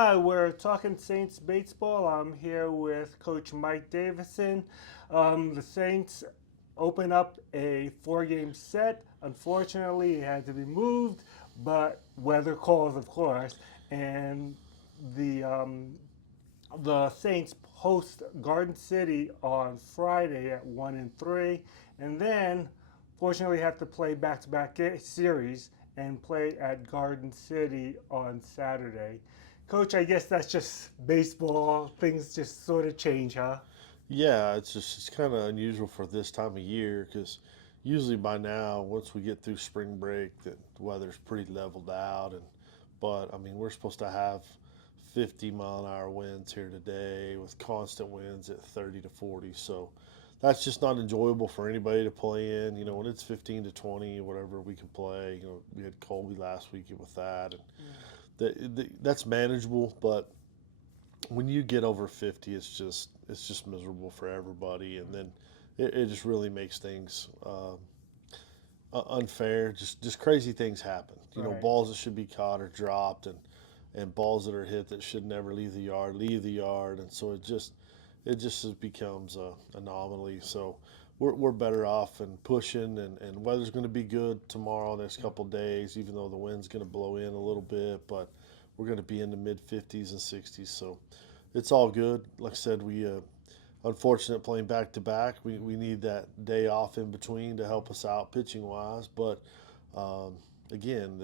Hi, we're talking Saints baseball. I'm here with Coach Mike Davidson. The Saints open up a four-game set. Unfortunately, it had to be moved, but weather calls, of course. And the the Saints host Garden City on Friday at 1-3, and then fortunately have to play back-to-back series and play at Garden City on Saturday. Coach, I guess that's just baseball. Things just sort of change, huh? Yeah, it's kind of unusual for this time of year because usually by now, once we get through spring break, the weather's pretty leveled out. But I mean, we're supposed to have 50-mile-an-hour winds here today with constant winds at 30 to 40. So that's just not enjoyable for anybody to play in. When it's 15 to 20, whatever we can play. We had Colby last week with that, and that's manageable. But when you get over 50, it's just miserable for everybody, and then it just really makes things unfair. Just crazy things happen. Right. Balls that should be caught are dropped, and balls that are hit that should never leave the yard, and so it just becomes a anomaly. So we're better off and pushing, and weather's going to be good tomorrow, next couple of days, even though the wind's going to blow in a little bit, but we're going to be in the mid 50s and 60s. So it's all good. Like I said, we unfortunate playing back to back. We need that day off in between to help us out pitching wise. But um, again,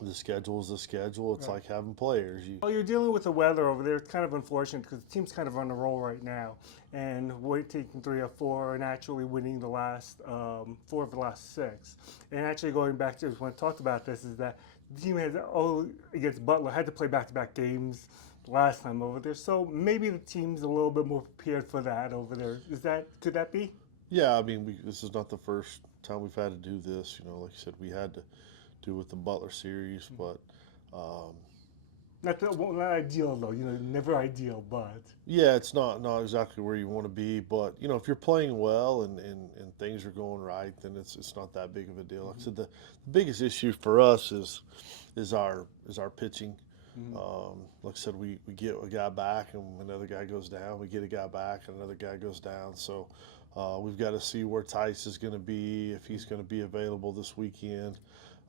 the schedule is the schedule. It's Right. like having players. You Well, you're dealing with the weather over there. It's kind of unfortunate because the team's kind of on a roll right now, and we're taking 3 or 4 and actually winning the last 4 of the last 6. And actually, going back to when I talked about this, is that the team has against Butler had to play back-to-back games last time over there. So maybe the team's a little bit more prepared for that over there. Is that could that be? Yeah, I mean, this is not the first time we've had to do this. Like you said, we had to do with the Butler series, but um, Not ideal though. Never ideal, but yeah, it's not exactly where you want to be. But if you're playing well and things are going right, then it's not that big of a deal. Like I mm-hmm, said, the biggest issue for us is our pitching. mm-hmm, Like I said, we get a guy back and another guy goes down. We get a guy back and another guy goes down. So we've got to see where Tice is going to be, if he's going to be available this weekend,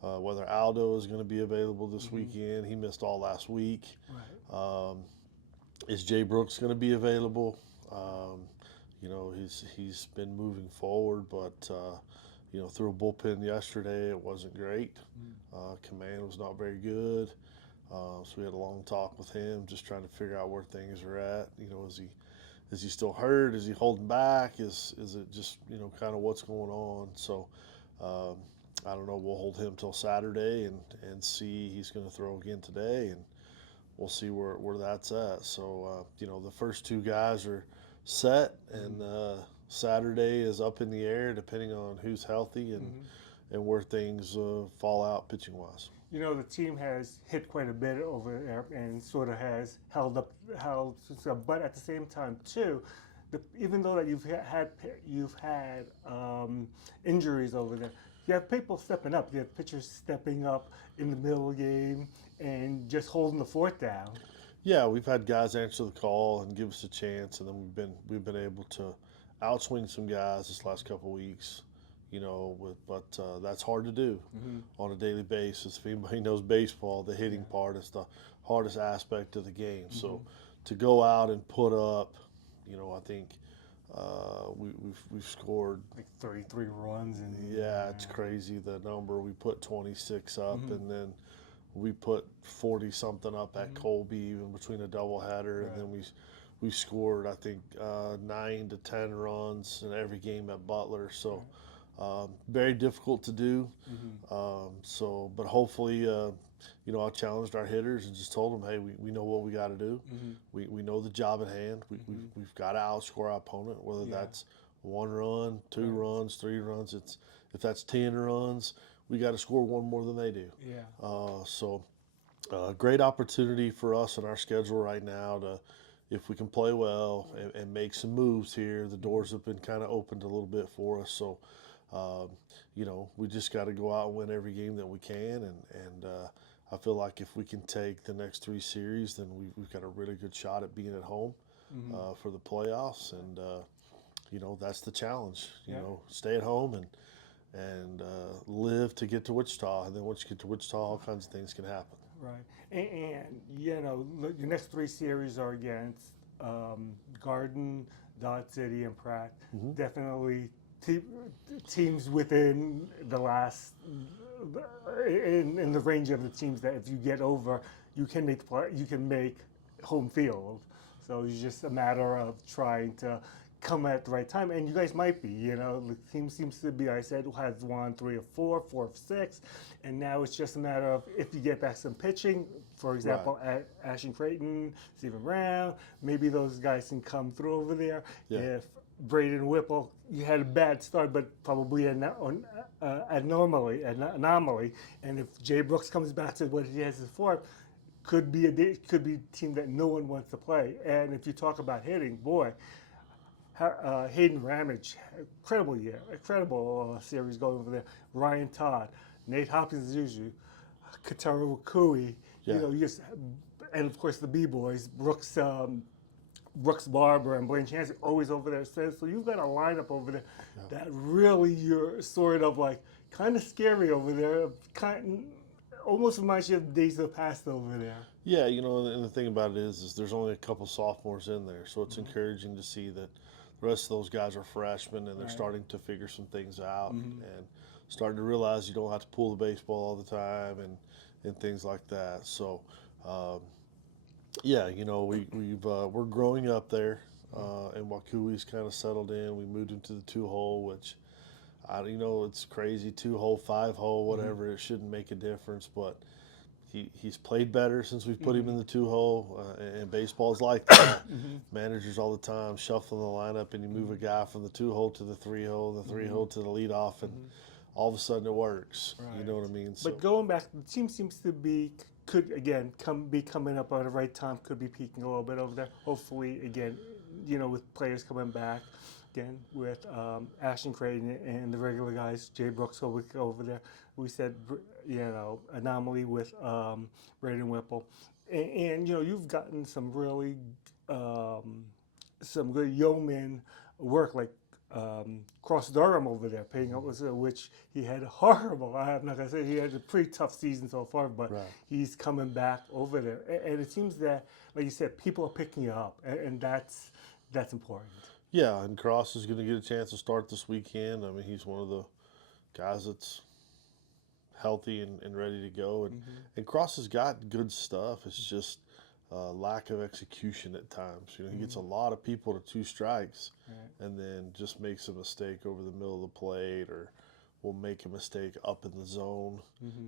whether Aldo is going to be available this mm-hmm, weekend. He missed all last week. right. Um, is Jay Brooks going to be available? Um, he's been moving forward, but through a bullpen yesterday, it wasn't great. Command was not very good. So we had a long talk with him, just trying to figure out where things are at. Is he still hurt? Is he holding back? Is it just kind of what's going on? So um, I don't know. We'll hold him till Saturday and see. He's going to throw again today, and we'll see where that's at. So the first two guys are set, Mm-hmm, and Saturday is up in the air depending on who's healthy mm-hmm. and where things fall out pitching wise. The team has hit quite a bit over there and sort of has held, but at the same time too, even though that you've had injuries over there, you have people stepping up. You have pitchers stepping up in the middle of the game and just holding the fort down. Yeah, we've had guys answer the call and give us a chance, and then we've been able to outswing some guys this last couple of weeks. But that's hard to do Mm-hmm. on a daily basis. If anybody knows baseball, the hitting Yeah. part is the hardest aspect of the game. Mm-hmm. So to go out and put up, I think we've scored. Like 33 runs and Yeah, it's crazy the number. We put 26 up, mm-hmm. and then we put 40 something up at Mm-hmm. Colby even between a doubleheader, and Right. then we scored I think 9 to 10 runs in every game at Butler. So Right. very difficult to do. Mm-hmm. But hopefully, I challenged our hitters and just told them, hey, we know what we got to do. Mm-hmm. We know the job at hand. Mm-hmm. We've got to outscore our opponent, whether Yeah. that's 1 run, two Right. runs, 3 runs. If that's 10 runs, we got to score one more than they do. Yeah. Great opportunity for us in our schedule right now to, if we can play well and make some moves here. The doors have been kind of opened a little bit for us. So um, we just got to go out and win every game that we can, and I feel like if we can take the next 3 series, then we've got a really good shot at being at home for the playoffs. And that's the challenge. You know, stay at home and live to get to Wichita. And then once you get to Wichita, all kinds of things can happen. Right. And your next 3 series are against Garden, Dodge City, and Pratt. Definitely teams within the last, in the range of the teams that if you get over, you can make home field. So it's just a matter of trying to come at the right time, and you guys might be. The team seems to be, like I said, has won 3 of 4, 4 of 6, and now it's just a matter of if you get back some pitching. For example, Ashton Creighton, Stephen Brown, maybe those guys can come through over there. Yeah. If Braden Whipple, you had a bad start, but probably an anomaly, and if Jay Brooks comes back to what he has before, could be a team that no one wants to play. And if you talk about hitting, boy. Hayden Ramage, incredible series going over there. Ryan Todd, Nate Hopkins as usual, Kataru Kui, and of course the B-boys, Brooks Barber and Blaine Chancey always over there. So you've got a lineup over there that really you're sort of like kind of scary over there. Almost reminds you of the days of the past over there. Yeah, and the thing about it is there's only a couple sophomores in there, so it's encouraging to see that the rest of those guys are freshmen and they're starting to figure some things out and starting to realize you don't have to pull the baseball all the time and things like that. So, we're growing up there, and Wakui's kind of settled in. We moved him to the 2-hole, which it's crazy, 2-hole, 5-hole, whatever. It shouldn't make a difference, but he's played better since we've put him in the 2-hole, and baseball's like that. Managers all the time shuffling the lineup, and you move a guy from the 2-hole to the 3-hole, the 3-hole to the leadoff, and all of a sudden it works. Right. You know what I mean? But going back, the team seems to be be coming up at the right time. Could be peaking a little bit over there. Hopefully, again, with players coming back. Again, with Ashton Creighton and the regular guys, Jay Brooks over there. We said, anomaly with Braden Whipple. And you've gotten some really, some good yeoman work, like Cross Durham over there, paying up, which he had horrible. I'm not going to say he had a pretty tough season so far, but he's coming back over there. And it seems that, like you said, people are picking you up, and that's important. Yeah, and Cross is going to get a chance to start this weekend. I mean, he's one of the guys that's healthy and ready to go. And Cross has got good stuff. It's just lack of execution at times. He gets a lot of people to 2 strikes and then just makes a mistake over the middle of the plate, or will make a mistake up in the zone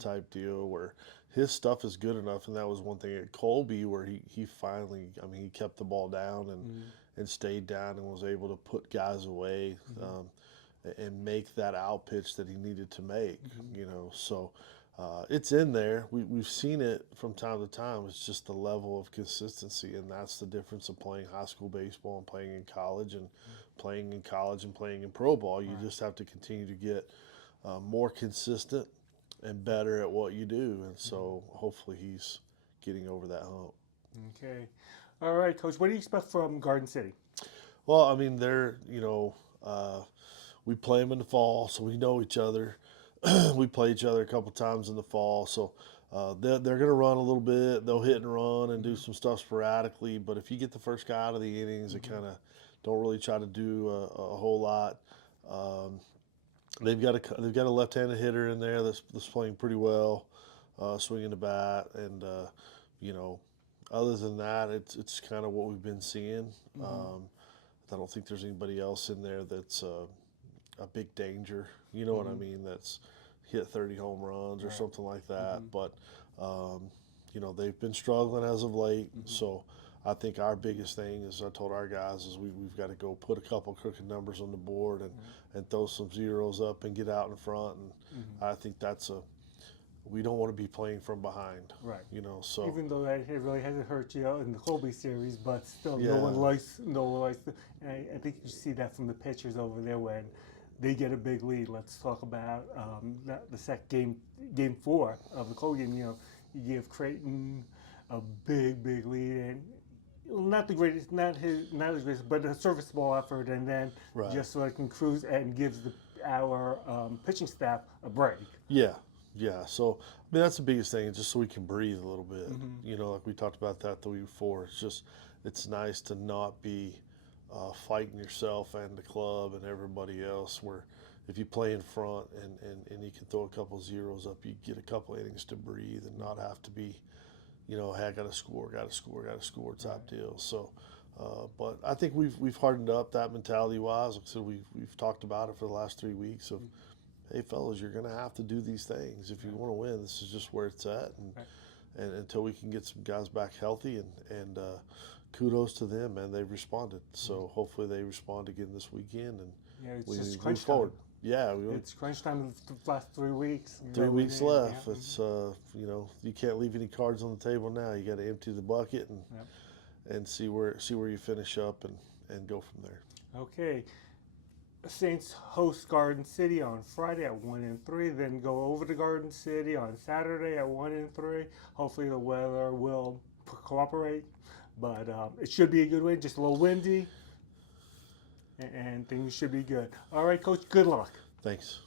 type deal, where his stuff is good enough. And that was one thing at Colby where he finally, he kept the ball down and stayed down and was able to put guys away and make that out pitch that he needed to make. So it's in there. We've seen it from time to time. It's just the level of consistency, and that's the difference of playing high school baseball and playing in college, and playing in college and playing in pro ball. You just have to continue to get more consistent and better at what you do, and so hopefully he's getting over that hump. Okay. All right, Coach, what do you expect from Garden City? Well, they're, we play them in the fall, so we know each other. We play each other a couple times in the fall, so they're going to run a little bit. They'll hit and run and do some stuff sporadically, but if you get the first guy out of the innings, they kind of don't really try to do a whole lot. They've got a left-handed hitter in there that's playing pretty well, swinging the bat, and other than that, it's kind of what we've been seeing. I don't think there's anybody else in there that's a big danger. You know what I mean? That's hit 30 home runs or something like that. But they've been struggling as of late. So I think our biggest thing is, I told our guys, is we've got to go put a couple crooked numbers on the board and throw some zeros up and get out in front. And I think we don't want to be playing from behind. Right. So even though it really hasn't hurt you in the Colby series, but still, no one likes. And I think you see that from the pitchers over there when they get a big lead. Let's talk about the game 4 of the Colby game. You give Creighton a big lead, and not the greatest, not the greatest, but a serviceable effort, and then Right. just so it can cruise and gives our pitching staff a break. Yeah, yeah. So I mean, that's the biggest thing, just so we can breathe a little bit. You know, like we talked about that the week before. It's nice to not be fighting yourself and the club and everybody else. Where if you play in front and you can throw a couple zeros up, you get a couple innings to breathe and not have to be, you know, hey, I got to score type deal. So. But I think we've hardened up that mentality wise. Like I said, we've talked about it for the last 3 weeks of, hey fellas, you're going to have to do these things if you want to win. This is just where it's at, and until we can get some guys back healthy, and kudos to them, man. They've responded. So hopefully they respond again this weekend, and It's we just move crunch forward. time. Yeah, It's crunch time the last 3 weeks. 3 weeks left. Yeah. It's you know, you can't leave any cards on the table now. You got to empty the bucket and see where you finish up and go from there. Okay. Saints host Garden City on Friday at 1-3, then go over to Garden City on Saturday at 1-3. Hopefully the weather will cooperate, but it should be a good win. Just a little windy, and things should be good. All right, Coach. Good luck. Thanks.